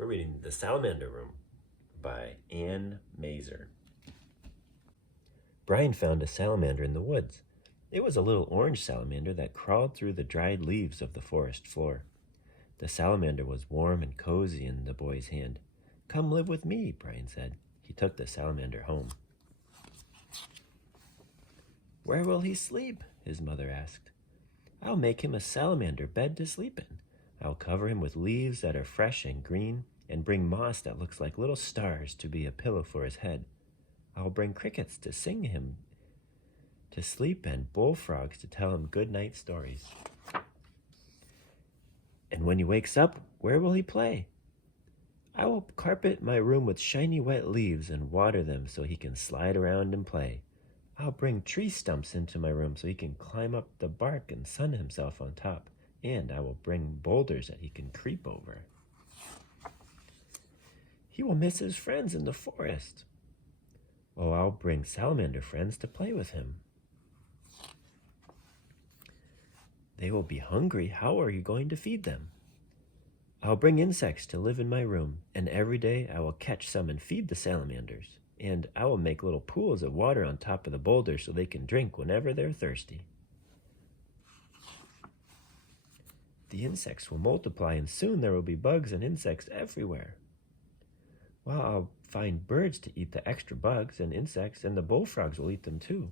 We're reading The Salamander Room by Anne Mazer. Brian found a salamander in the woods. It was a little orange salamander that crawled through the dried leaves of the forest floor. The salamander was warm and cozy in the boy's hand. "Come live with me," Brian said. He took the salamander home. "Where will he sleep?" his mother asked. "I'll make him a salamander bed to sleep in. I'll cover him with leaves that are fresh and green and bring moss that looks like little stars to be a pillow for his head. I'll bring crickets to sing him to sleep and bullfrogs to tell him good night stories. And when he wakes up, where will he play? I will carpet my room with shiny wet leaves and water them so he can slide around and play. I'll bring tree stumps into my room so he can climb up the bark and sun himself on top. And I will bring boulders that he can creep over. He will miss his friends in the forest. Oh, I'll bring salamander friends to play with him. They will be hungry. How are you going to feed them? I'll bring insects to live in my room, and every day I will catch some and feed the salamanders. And I will make little pools of water on top of the boulders so they can drink whenever they're thirsty. The insects will multiply, and soon there will be bugs and insects everywhere. Well, I'll find birds to eat the extra bugs and insects, and the bullfrogs will eat them too.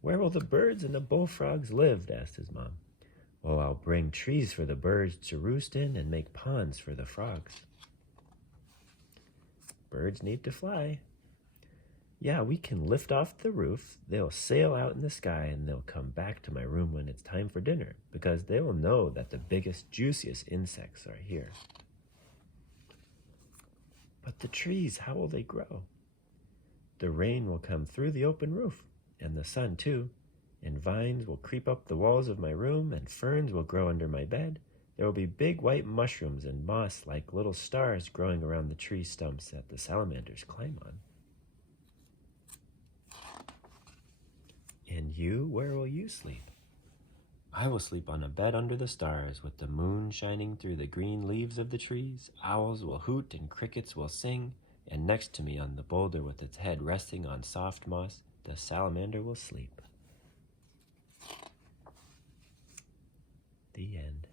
Where will the birds and the bullfrogs live? Asked his mom. Well, I'll bring trees for the birds to roost in and make ponds for the frogs. Birds need to fly. Yeah, we can lift off the roof. They'll sail out in the sky and they'll come back to my room when it's time for dinner because they will know that the biggest, juiciest insects are here. But the trees, how will they grow? The rain will come through the open roof, and the sun too, and vines will creep up the walls of my room, and ferns will grow under my bed. There will be big white mushrooms and moss like little stars growing around the tree stumps that the salamanders climb on. And you, where will you sleep? I will sleep on a bed under the stars with the moon shining through the green leaves of the trees. Owls will hoot and crickets will sing, and next to me on the boulder with its head resting on soft moss, the salamander will sleep. The end.